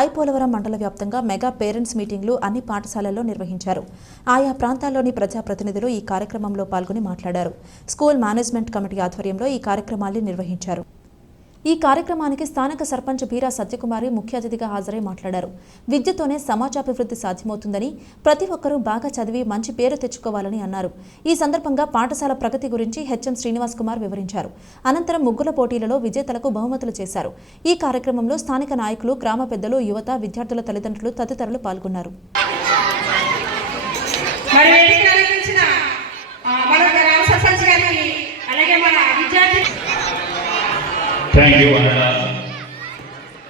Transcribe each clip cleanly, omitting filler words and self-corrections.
ఐపోలవరం మండల వ్యాప్తంగా mega parents మీటింగ్లు అన్ని పాఠశాలల్లో నిర్వహించారు. ఆయా ప్రాంతాల్లోని ప్రజాప్రతినిధులు ఈ కార్యక్రమంలో పాల్గొని మాట్లాడారు. స్కూల్ మేనేజ్మెంట్ కమిటీ ఆధ్వర్యంలో ఈ కార్యక్రమాన్ని నిర్వహించారు. ఈ కార్యక్రమానికి స్థానిక సర్పంచ్ బీరా సత్యకుమారి ముఖ్య అతిథిగా హాజరై మాట్లాడారు. విద్యతోనే సమాజాభివృద్ధి సాధ్యమవుతుందని, ప్రతి ఒక్కరూ బాగా చదివి మంచి పేరు తెచ్చుకోవాలని అన్నారు. ఈ సందర్భంగా పాఠశాల ప్రగతి గురించి హెచ్ఎం శ్రీనివాస్ కుమార్ వివరించారు. అనంతరం ముగ్గుల పోటీలలో విజేతలకు బహుమతులు చేశారు. ఈ కార్యక్రమంలో స్థానిక నాయకులు, గ్రామ పెద్దలు, యువత, విద్యార్థుల తల్లిదండ్రులు తదితరులు పాల్గొన్నారు. థ్యాంక్ యూ అన్నడా.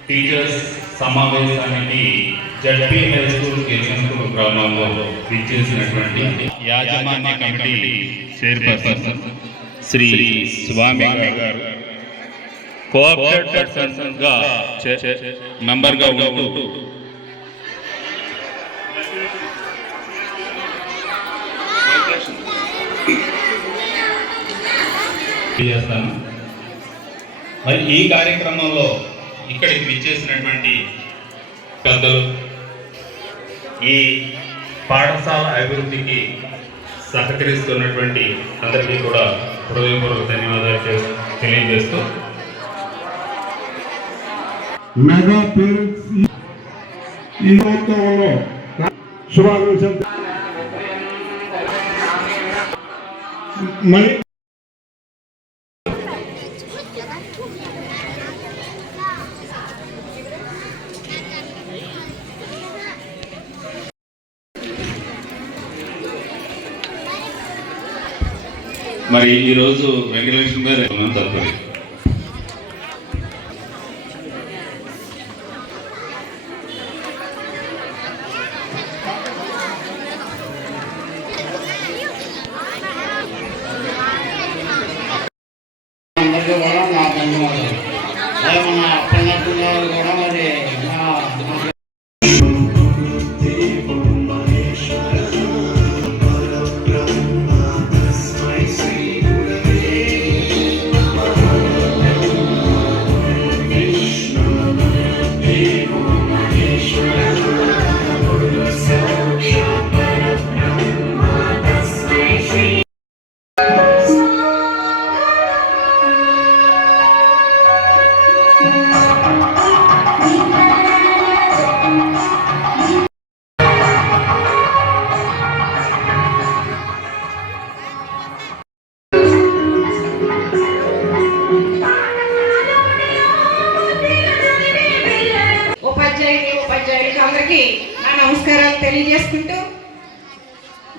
టీచర్స్ సమావేశానికి జడ్పీ హై స్కూల్ గిరిజనపూర్ గ్రామంలో విచ్చేసినటువంటి యాజమాన్య కమిటీ చైర్పర్సన్ శ్రీ స్వామి గారు కోఆపరేట్ పర్సన్ గా మెంబర్ గా ఉంటూ చేస్తాను. మరి ఈ కార్యక్రమంలో ఇక్కడికి విచ్చేసినటువంటి పెద్దలు, ఈ పాఠశాల అభివృద్ధికి సహకరిస్తున్నటువంటి అందరికీ కూడా హృదయపూర్వక ధన్యవాదాలు తెలియజేస్తూ మెగా పేరెంట్స్ ఈ ఉత్సవంలో శుభాకాంక్షలు. మరి ఈరోజు వెంకటలక్ష్మి గారు తప్పదు. అందరికీ కూడా నా ధన్యవాదాలు. మన అప్పన్నట్టున్నారు కూడా మరి అందరికీ నా నమస్కారాలు తెలియజేసుకుంటూ,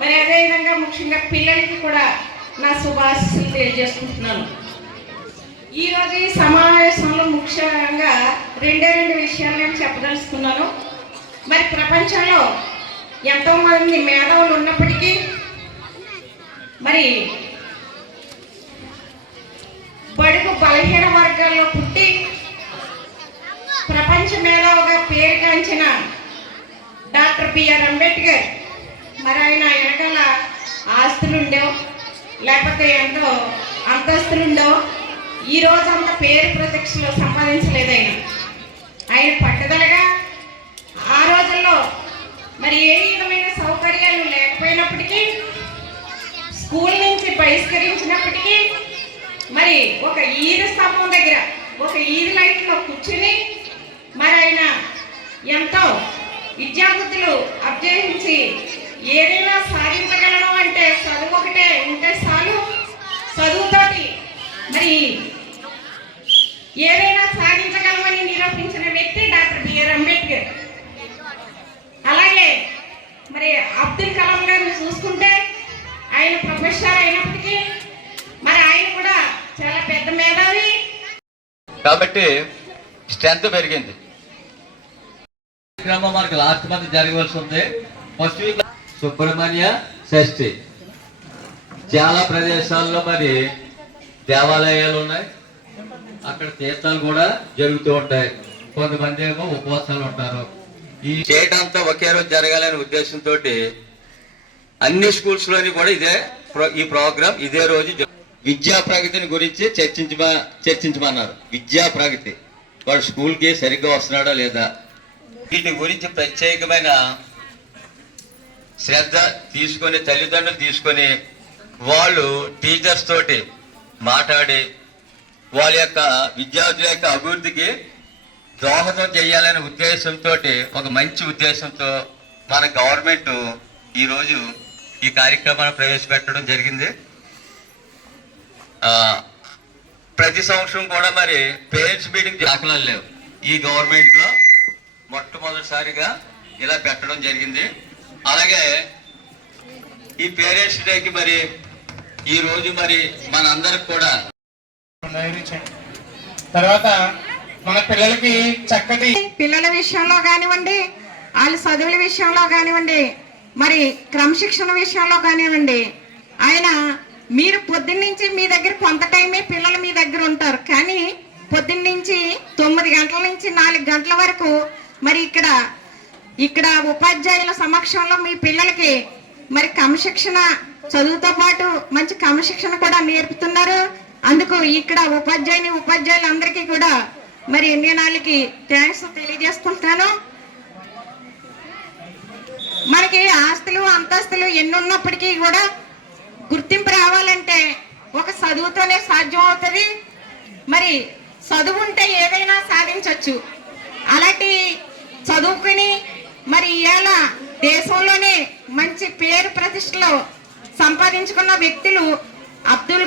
మరి అదేవిధంగా ముఖ్యంగా పిల్లలకి కూడా నా శుభాశీస్సులు తెలియజేసుకుంటున్నాను. ఈరోజు ఈ సమావేశంలో ముఖ్యంగా రెండు విషయాలు నేను చెప్పదలుచుకున్నాను. మరి ప్రపంచంలో ఎంతోమంది మేధావులు ఉన్నప్పటికీ మరి బడుగు బలహీన వర్గాల్లో పుట్టి ప్రపంచ మేధావుగా పేరుగాంచిన డాక్టర్ బిఆర్ అంబేద్కర్, మరి ఆయన వెనకాల ఆస్తులుండో లేకపోతే ఎంతో అంతస్తులుండో ఈ రోజు అంత పేరు ప్రత్యక్షలో సంపాదించలేదు. ఆయన పట్టుదలగా ఆ రోజుల్లో మరి ఏ విధమైన సౌకర్యాలు లేకపోయినప్పటికీ, స్కూల్ నుంచి బహిష్కరించినప్పటికీ, మరి ఒక ఈది స్తంభం దగ్గర ఒక ఈది లైట్లో కూర్చుని మరి ఆయన ఎంతో విద్యాబుద్ధులు అభ్యసించి ఏదైనా సాధించగలడం అంటే చదువు ఒకటే ఉంటే చాలు, చదువుతోటి మరి ఏదైనా సాధించగలమని నిరూపించిన వ్యక్తి డాక్టర్ బిఆర్ అంబేద్కర్. అలాగే మరి అబ్దుల్ కలాం గారిని చూసుకుంటే ఆయన ప్రొఫెసర్ అయినప్పటికీ మరి ఆయన కూడా చాలా పెద్ద మేధావి కాబట్టి స్ట్రెంత్ పెరిగింది. గ్రామం మనకు లాస్ట్ మంత్ జరగవలసి ఉంది. ఫస్ట్ వీక్ సుబ్రహ్మణ్య షష్ఠి. చాలా ప్రదేశాల్లో మరి దేవాలయాలు ఉన్నాయి, అక్కడ తీర్థాలు కూడా జరుగుతూ ఉంటాయి. కొంతమంది ఏమో ఉపవాసాలు ఉంటారు. ఈ స్టేట్ అంతా ఒకే రోజు జరగాలనే ఉద్దేశంతో అన్ని స్కూల్స్ లోని కూడా ఈ ప్రోగ్రాం ఇదే రోజు విద్యా ప్రగతిని గురించి చర్చించమన్నారు. విద్యా ప్రగతి, వాడు స్కూల్కి సరిగ్గా వస్తున్నాడా లేదా, వీటి గురించి ప్రత్యేకమైన శ్రద్ధ తీసుకొని తల్లిదండ్రులు తీసుకొని వాళ్ళు టీచర్స్ తోటి మాట్లాడి వాళ్ళ యొక్క విద్యార్థుల యొక్క అభివృద్ధికి దోహదం చేయాలనే ఉద్దేశంతో ఒక మంచి ఉద్దేశంతో మన గవర్నమెంట్ ఈరోజు ఈ కార్యక్రమాన్ని ప్రవేశపెట్టడం జరిగింది. ప్రతి సంవత్సరం కూడా మరి పేరెంట్స్ మీటింగ్ దాఖలాలు లేవు. ఈ గవర్నమెంట్లో మొట్టమొదటిసారిగా ఇలా పెట్టడం జరిగింది. అలాగే ఈ పేరెంట్స్ డేకి మరి ఈ రోజు మరి మనందరికి కూడా తర్వాత మన పిల్లలకి చక్కటి పిల్లల విషయంలో కానివ్వండి, వాళ్ళ చదువుల విషయంలో కానివ్వండి, మరి క్రమశిక్షణ విషయంలో కానివ్వండి, ఆయన మీరు పొద్దున్నుంచి మీ దగ్గర కొంత టైమే పిల్లలు మీ దగ్గర ఉంటారు, కానీ పొద్దున్నుంచి 9 గంటల నుంచి 4 గంటల వరకు మరి ఇక్కడ ఉపాధ్యాయుల సమక్షంలో మీ పిల్లలకి మరి క్రమశిక్షణ చదువుతో పాటు మంచి క్రమశిక్షణ కూడా నేర్పుతున్నారు. అందుకు ఇక్కడ ఉపాధ్యాయులందరికీ కూడా మరి నేను వాళ్ళకి థ్యాంక్స్ తెలియజేసుకుంటున్నాను. మనకి ఆస్తులు అంతస్తులు ఎన్ని ఉన్నప్పటికీ కూడా గుర్తింపు రావాలంటే ఒక చదువుతోనే సాధ్యం అవుతుంది. మరి చదువు ఉంటే ఏదైనా సాధించవచ్చు. అలాంటి చదువుకుని మరి ఇవాళ దేశంలోనే మంచి పేరు ప్రతిష్టలు సంపాదించుకున్న వ్యక్తులు అబ్దుల్